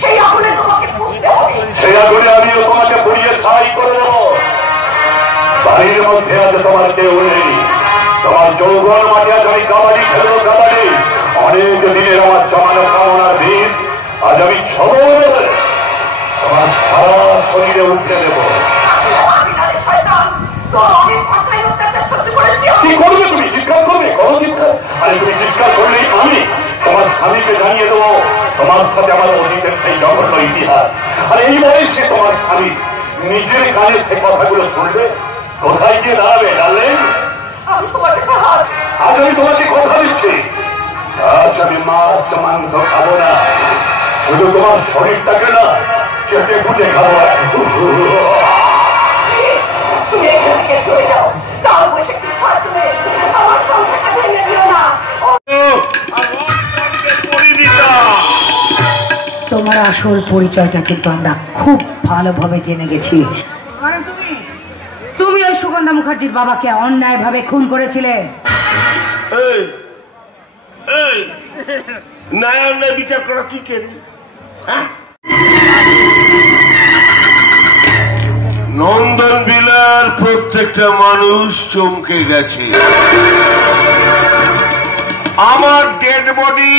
সেই আগুনে আমিও তোমাকে পুড়িয়ে ছাই করে দেব। বাড়ির মধ্যে আজ তোমার কেউ নেই, তোমার যৌবন মাঠে আজ আমি কাবাডি খেলবো, কাবাডি। অনেক দিনের আমার জমানো কামনার বীজ আজ আমি ছবল তোমার সারা শরীরে উঠে দেব। কি করবে তুমি? চিৎকার করবে? করো চিৎকার। আরে তুমি চিৎকার করলেই আমি তোমার স্বামীকে জানিয়ে দেবো তোমার সাথে আমার অতীতের সেই জঘন্য ইতিহাস। আর এই বয়সে তোমার স্বামী নিজের কানে সে কথাগুলো শুনবে, কোথায় গিয়ে দাঁড়াবে? ডার্লিং, আজ আমি তোমাকে কথা দিচ্ছি, আজ আমি মাছ মাংস খাবো না, শুধু তোমার শরীরটাকে না চেটে পুটে খাবো। তোমার আসল পরিচয়টা কিন্তু আমরা খুব ভালোভাবে জেনে গেছি। কারণ তুমি ওই সুগন্ধা মুখার্জির বাবাকে অন্যায় ভাবে খুন করেছিলে। বিচার করা কি কে? নন্দন বিলার প্রত্যেকটা মানুষ চমকে গেছে। আমার ডেড বডি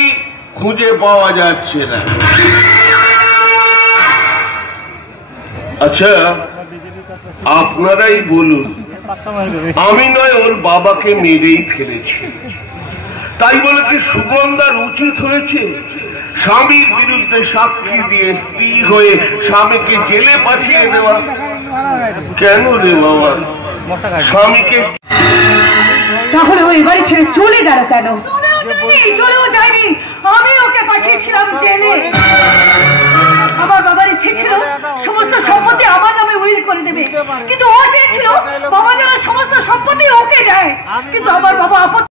খুঁজে পাওয়া যাচ্ছে না। আচ্ছা, আপনারাই বলুন, আমি নয় ওর বাবাকে মেরেই ফেলেছি, তাই বলে কি সুগন্ধার উচিত হয়েছে স্বামীর বিরুদ্ধে সাক্ষী দিয়ে স্ত্রী হয়ে স্বামীকে জেলে পাঠিয়ে দেওয়া? কেন রে বাবা, স্বামীকে তাহলে ওই বাড়ি ছেড়ে চলে গেল কেন? চলেও যায়নি, আমি ওকে পাঠিয়েছিলাম জেলে। আমার বাবার ইচ্ছে ছিল সমস্ত সম্পত্তি আমার নামে উইল করে দেবে, কিন্তু ও চেয়েছিল বাবা যেন সমস্ত সম্পত্তি ওকে দেয়, কিন্তু আমার বাবা